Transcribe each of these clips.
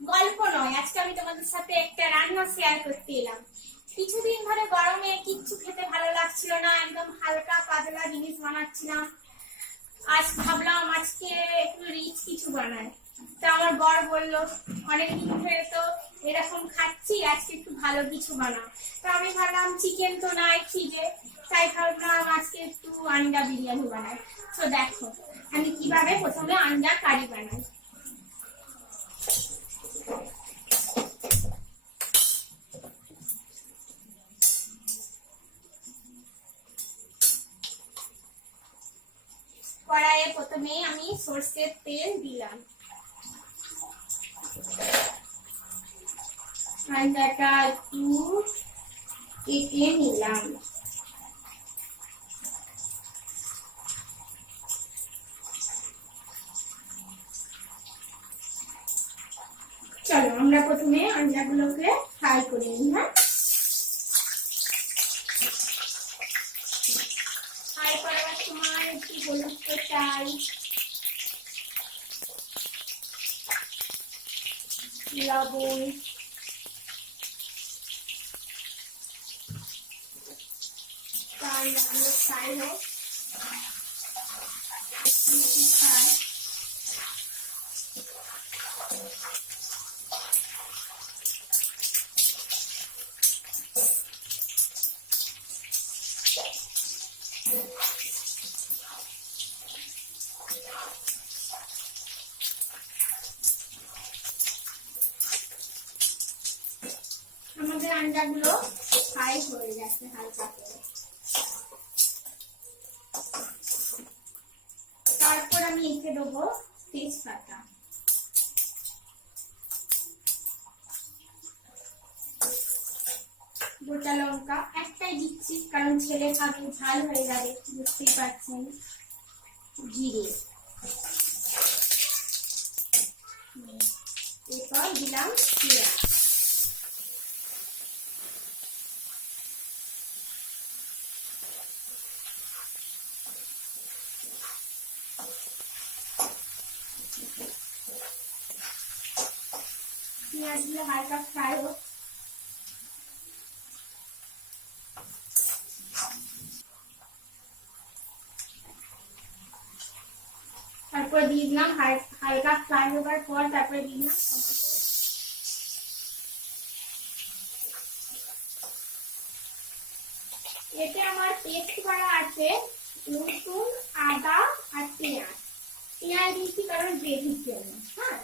গল্প নয়, আজকে আমি তোমাদের সাথে একটা রান্না শেয়ার করতে এলাম। কিছুদিন ধরে গরমে কিচ্ছু খেতে ভালো লাগছিল না, একদম হালকা পাতলা জিনিস বানাচ্ছিলাম। আজ ভাবলাম আজকে একটু রিচ কিছু বানাই। তো আমার বর বলল অনেকদিন ধরে তো এরকম খাচ্ছি, আজকে একটু ভালো কিছু বানাও। তো আমি ভাবলাম চিকেন তো নাই ফ্রিজে, তাই ভাবলাম আজকে একটু আন্ডা বিরিয়ানি বানাই। তো দেখো আমি কিভাবে প্রথমে আন্ডা কারি বানাই। কড়াইয়ে প্রথমে আমি সরষের তেল দিলাম, আন্ডাটা একটু কেটে নিলাম। চলো আমরা প্রথমে আন্ডাগুলোকে ফ্রাই করে নিই। হ্যাঁ, ফ্রাই করার সময় একটু হলুদ তো চাই, লবণ, আন্ডাগুলো ফ্রাই হোক। আমাদের আন্ডাগুলো ফ্রাই হয়ে গেছে হালকা করে। তারপর আমি এতে দেবো তেজপাতা, গোটা লঙ্কা একটাই দিচ্ছি কারণ ছেলে খাবে, ঝাল হয়ে যাবে বুঝতেই পারছেন। জিরে, এরপর দিলাম পেঁয়াজ। পেঁয়াজগুলো হালকা ফ্রাই হোক। তারপর দিয়ে দিলাম হালকা ফ্রাই হবার পর তারপরে দিয়ে দিলাম টমেটো। এতে আমার পেস্ট করা আছে রসুন, আদা আর পেঁয়াজ। পেঁয়াজ দিচ্ছি কারণ গ্রেভির জন্য। হ্যাঁ,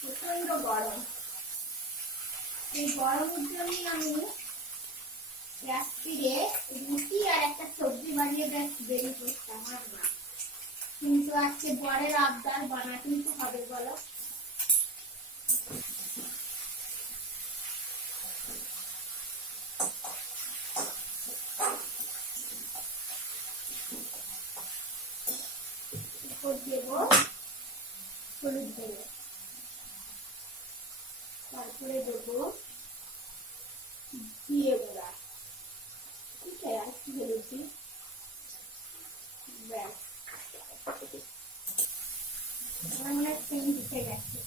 প্রচন্ড গরম, এই গরমের জন্য আমি রাত্রিরে রুটি আর একটা সবজি বানিয়ে বেরিয়ে করতাম আর না, কিন্তু আজকে বরের আবদার বানাতেই তো হবে বলো। দেব হলুদ দেবো, তারপরে দেবো জিরে গুঁড়া, ঠিক আছে হলুদ দিই, ব্যাস আমার মনে হয় সেম উঠে গেছে।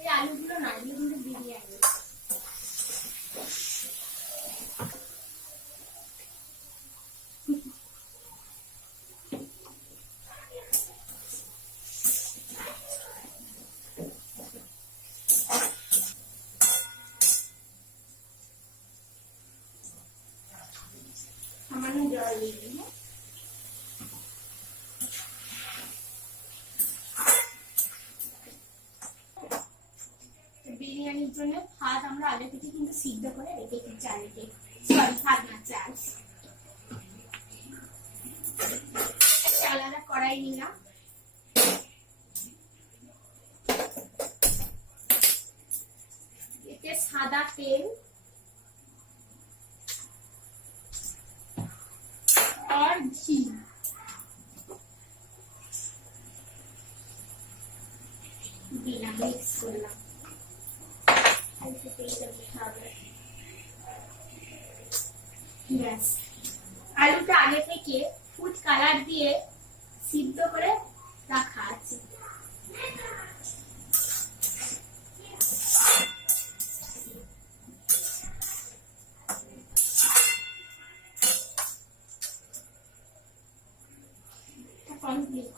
এই আলুগুলো না, এগুলো কিন্তু বিরিয়ানি। সামান্য জল দিয়ে দিই। বিরিয়ানির জন্য ভাত আমরা আগে থেকে কিন্তু সিদ্ধ করে রেখেছি, চালকে সরি ভাত না চাল। আলাদা কড়াই নিলাম, এতে সাদা তেল আর ঘি দিলাম, মিক্স করলাম। ব্যাস, আলুটা আগে থেকে ফুড কালার দিয়ে সিদ্ধ করে রাখা আছে। কমপ্লিট।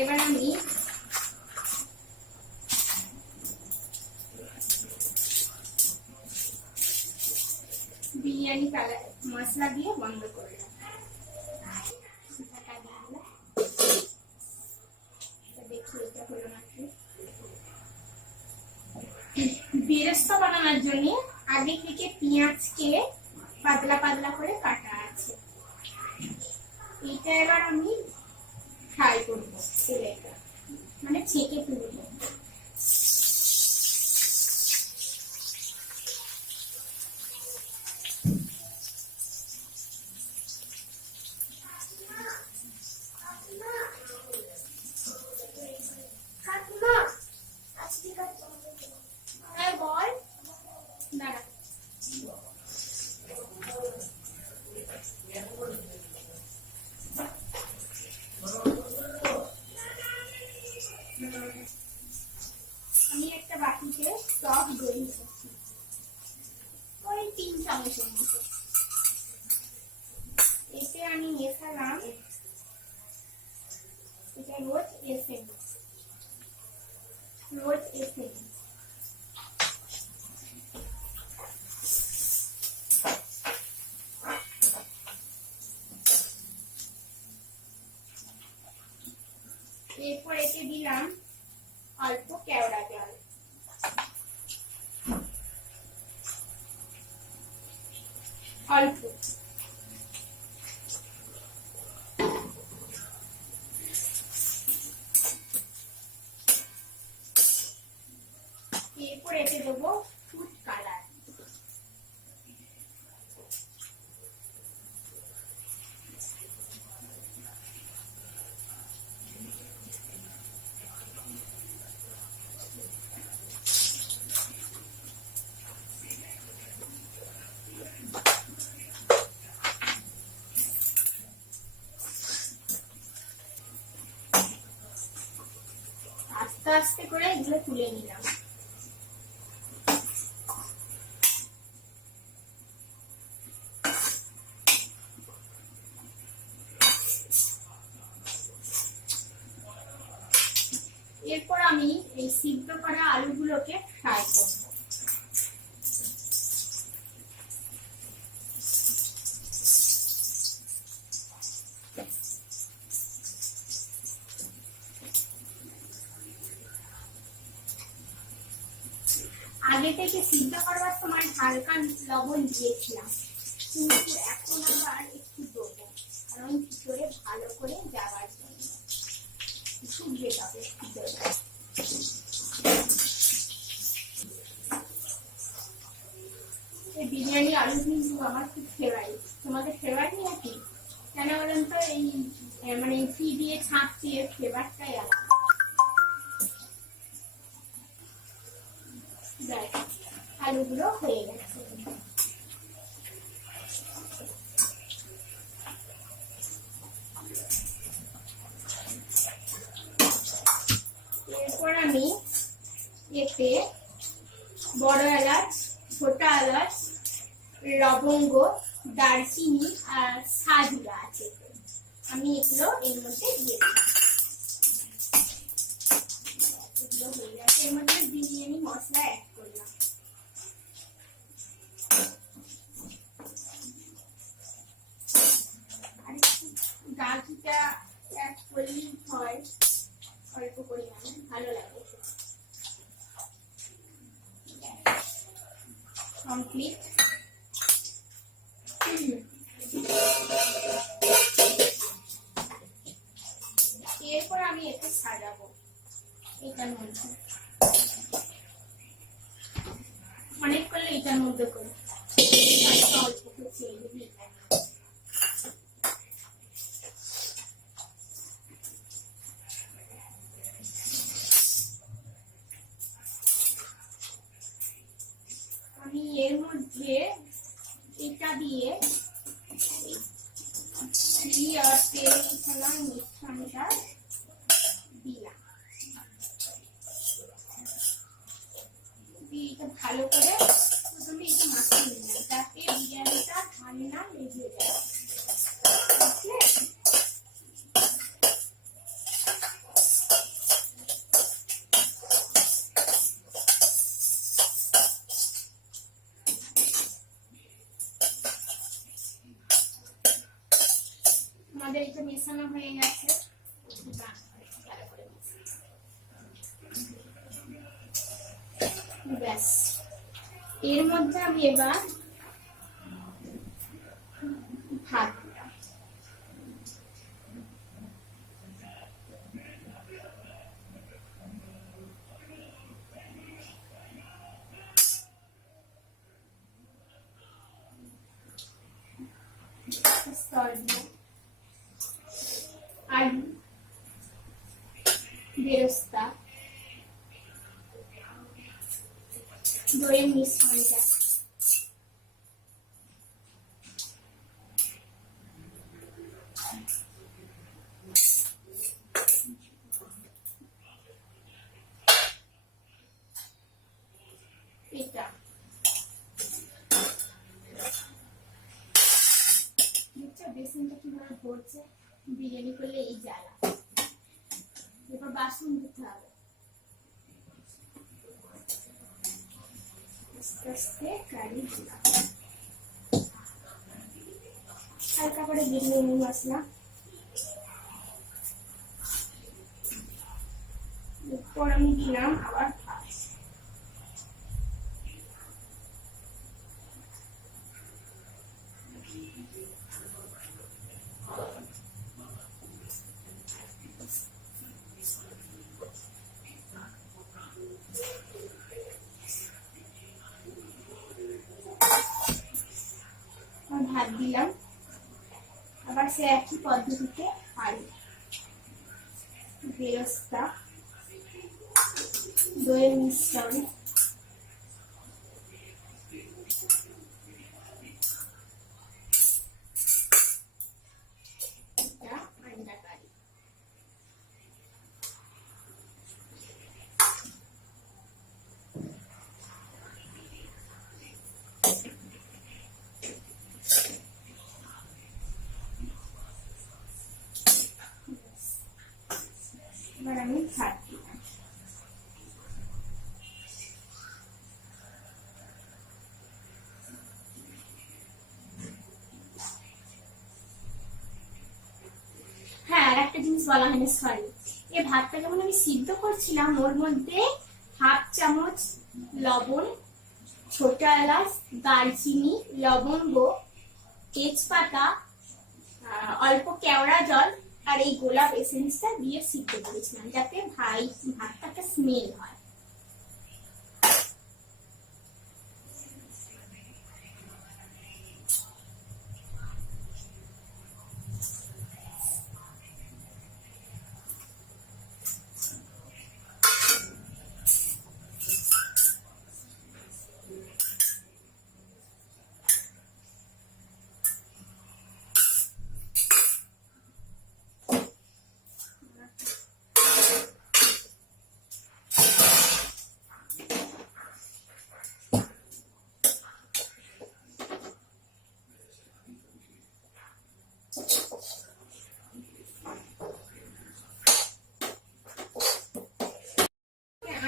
এবার আমি বিরিয়ানি মশলা দিয়ে বন্ধ করলাম। বেরেস্তা বানানোর জন্য আগে থেকে পেঁয়াজকে পাতলা পাতলা করে কাটা আছে। এটা এবার আমি ফ্রাই করবো তেলেটা, মানে ছেঁকে তুলবো। আমি একটা বাটিতে টক দই নিয়েছি, ওই 3 চামচের মতো। এতে আমি মেশালাম এটা রোজ এসেন্স। এরপর এতে দিলাম অল্প কেওড়া জল, অল্প। এরপর এতে দেবো ফুড কালার। আস্তে আস্তে করে এগুলো তুলে নিলাম। এরপর আমি এই সিদ্ধ করা আলুগুলোকে ফ্রাই করব। আগে থেকে সিদ্ধ করবার সময় হালকা লবণ দিয়েছিলাম, কিন্তু এখন আবার একটু দেবো, কারণ ভিতরে ভালো করে যাবার জন্য শুকিয়ে যাবে ভিতরে। এই বিরিয়ানি আলু কিন্তু আমার খুব ফেভারিট। তোমাদের ফেভারিট নাকি? কেন বলেন তো? এই মানে ঘি দিয়ে ছাঁকছি, এর ফ্লেভারটাই আলাদা। আলুগুলো হয়ে গেছে। এরপর আমি এতে বড় এলাচ, ছোটা এলাচ, লবঙ্গ, দারচিনি আর সাজুরা আছে, আমি এগুলো এর মধ্যে দিয়ে দিই। এগুলো হয়ে গেছে। এর মধ্যে বিরিয়ানি মশলা অ্যাড করলাম। আর দারচিনিটা অ্যাড করলেই হয় অল্প পরিমাণে, ভালো লাগে। কমপ্লিট। এরপর আমি এতে সাজাবো এটার মধ্যে, অনেক করলে এটার মধ্যে করে অল্প করে। মধ্যে এটা দিয়ে ঘি আর তেল মিশালাম মিশ্রণটা দিলাম, দিয়ে এটা ভালো করে প্রথমে এটা মাখিয়ে নিলাম যাতে বিরিয়ানিটা ঠান্ডা লেগে যায়। আমাদের এটা মেশানো হয়ে গেছে, ব্যাস। এর মধ্যে আমি এবার ভাত আলু, বেরেস্তা, দইয়ের মিশ্রণটা, এটা বেসনটা কিভাবে ভরছে, বিরিয়ানি করলে এই জ্বালা। এবার বাসন দিতে হবে, আস্তে আস্তে কারি দিলাম, হালকা করে বিরিয়ানি মশলা, এরপর আমি দিলাম আবার ভাত দিলাম, আবার সে একই পদ্ধতিতে আলু, বেরেস্তা, দইয়ের মিশ্রণ, আন্ডা কারি, এবার আমি ভাত দিলাম। হ্যাঁ, আর একটা জিনিস বলা হয়নি, সরি। এই ভাতটা যখন আমি সিদ্ধ করছিলাম ওর মধ্যে হাফ চামচ লবণ, ছোট এলাচ, দারচিনি, লবঙ্গ, তেজপাতা, অল্প কেওড়া জল আর এই গোলাপ এসেন্সটা দিয়ে সিদ্ধ করেছিলাম যাতে ভাতটা একটা স্মেল হয়।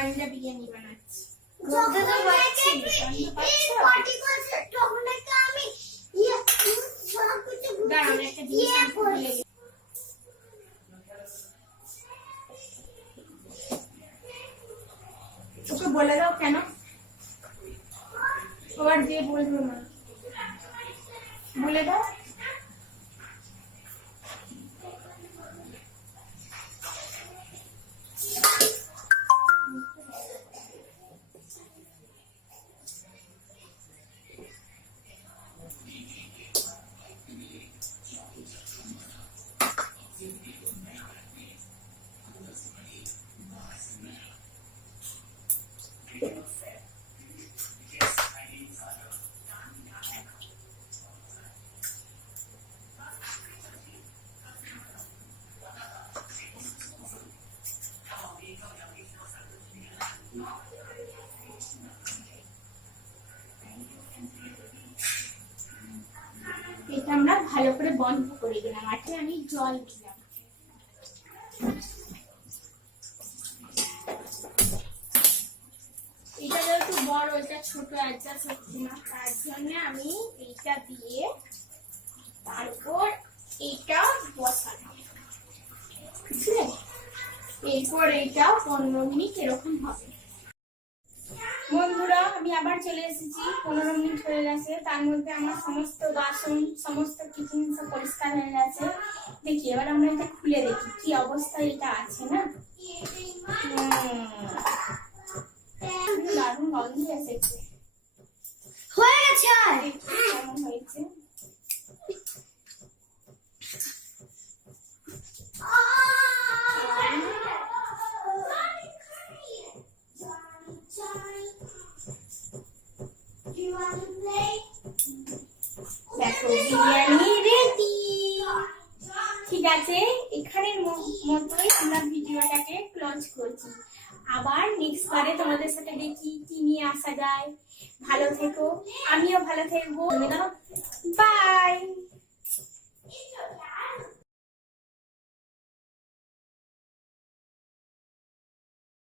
আন্ডা বিরিয়ানি বানাচ্ছি, ওকে বলে দাও কেন, ওর দিয়ে বলবো না, বলে দাও। ভালো করে বন্ধ করে দিলাম। আর আমি জল দিলাম। এটা যেহেতু বড়, এটা ছোট অ্যাডজাস্ট হচ্ছে না, তার জন্য আমি এইটা দিয়ে তারপর এইটা বসালাম। বুঝলে? এরপর এইটা 15 মিনিট এরকম হবে। বন্ধুরা, আমি আবার চলে এসেছি। 15 মিনিট হয়ে গেছে। তার মধ্যে আমার সমস্ত বাসন, সমস্ত কিচেন সব পরিষ্কার হয়ে গেছে। দেখি এবার আমরা এটা খুলে দেখি কি অবস্থায় এটা আছে। না দারুণ গন্ধ এসেছে। হয়ে গেছে। কেমন হয়েছে? দেখো বিরিয়ানি রেডি। ঠিক আছে, এখানের মতোই আমরা ভিডিওটাকে ক্লোজ করছি। আবার নেক্সট বারে তোমাদের সাথে দেখি কি নিয়ে আসা যায়। ভালো থেকো, আমিও ভালো থাকবো। বাই।